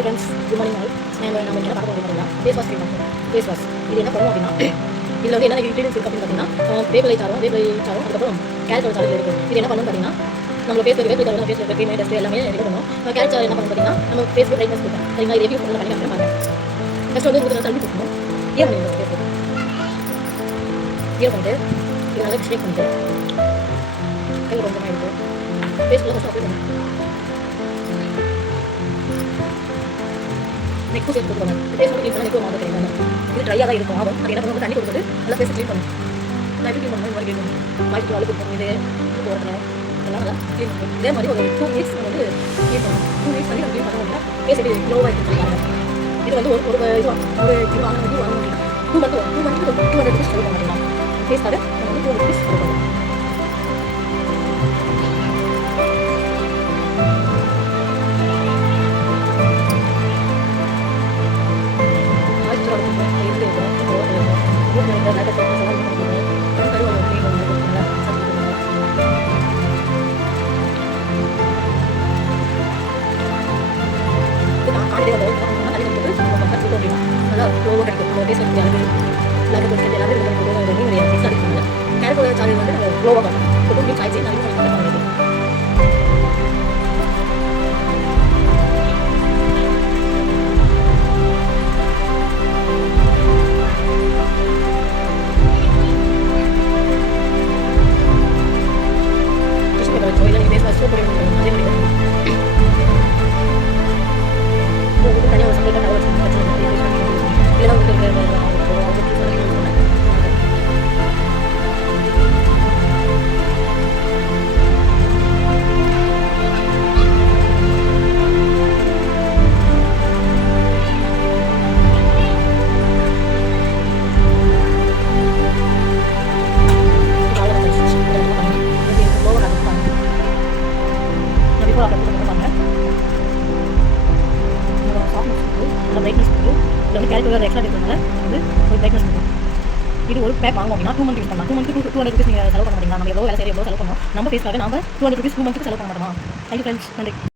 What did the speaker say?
Hi friends, good morning all. நம்ம என்ன பார்க்க போகிறோம் அப்படின்னா ஃபேஸ் வாஷ் க்ரீம் பார்க்கணும். ஃபேஸ் வாஷ் இது என்ன பண்ணுவோம் அப்படின்னா இதில் வந்து என்ன இன்க்ரீடியன்ஸ் இருக்குது அப்படின்னு பார்த்தீங்கன்னா வேப்பிலை சாரும் அதுக்கப்புறம் கேரட் சாறு இருக்குது. இது என்ன பண்ணணும் பார்த்தீங்கன்னா நம்ம ஃபேஸ் வேப்பிலை சாறு ஃபேஸ் க்ரீம் டஸ்ட் எல்லாமே ரெடி பண்ணுவோம். கேரட் சாறு என்ன பண்ணணும் பார்த்தீங்கன்னா நம்ம ஃபேஸ்க்கு பிரைட்னஸ் கொடுக்கும். சரிங்களா? இது ரிவ்யூ பண்ணி காட்டுறேன். ஃபஸ்ட் வந்து உங்களுக்கு தள்ளி கொடுக்கணும். ஏன் பண்ணுங்க ஃபேஸ் ஏன் பண்ணிட்டு இது நல்லா ஷேக் பண்ணிட்டு கையில் கொஞ்சமாக இருக்குது ஃபேஸ்க்குள்ள ஃபஸ்ட் அப்ளை பண்ணுங்க. நெக்ஸ்ட் சேர்த்து கொடுக்கணும். ஃபேஸ் வந்து க்ளீன் பண்ண நெக்ஸ்ட் மாதிரி கிடையாது. இது ட்ரையாக தான் இருக்கும். ஆகும் அது என்ன பண்ணுவோம், தண்ணி கொடுத்துட்டு நல்லா ஃபேஸ் க்ளீன் பண்ணும். நல்லா க்ளீன் பண்ணணும். இந்த மாதிரி க்ளீன் பண்ணணும். வாய்க்கு அழுக்கு போகணும். இது போடணும். இதெல்லாம் நல்லா க்ளீன் பண்ணணும். இதே மாதிரி ஒரு 2 மினிட்ஸ் வந்து க்ளீன் பண்ணணும். 2 மினிட்ஸ் பண்ணி நம்ம க்ளீன் பண்ணோம் அப்படின்னா ஃபேஸ் எப்படி க்ளோவாக இருக்குன்னு சொல்லுவாங்க. இது வந்து ஒரு இது வாங்கணும் அப்படின்னா 2 மந்த் 200 ருபீஸ் செலவு பண்ண மாட்டீங்களா? ஃபேஸ்க்காக நம்ம வந்து 200 ருபீஸ் செலவு பண்ணணும். இது ஒரு பேக் வாங்குவோம் அப்படின்னா 2 மந்த் யூஸ் பண்ணலாம். 2 மந்த் 200 ருபீஸ் நீங்கள் செலவு பண்ண மாட்டீங்களா? நம்ம எவ்வளோ வேலை செய்ய எவ்வளோ செலவு பண்ணோம். நம்ம ஃபேஸ்க்காக நம்ம 200 ருபீஸ் 2 மந்த்துக்கு செலவு பண்ண மாட்டோமா? தேங்க்யூ ஃப்ரெண்ட்ஸ், நன்றி.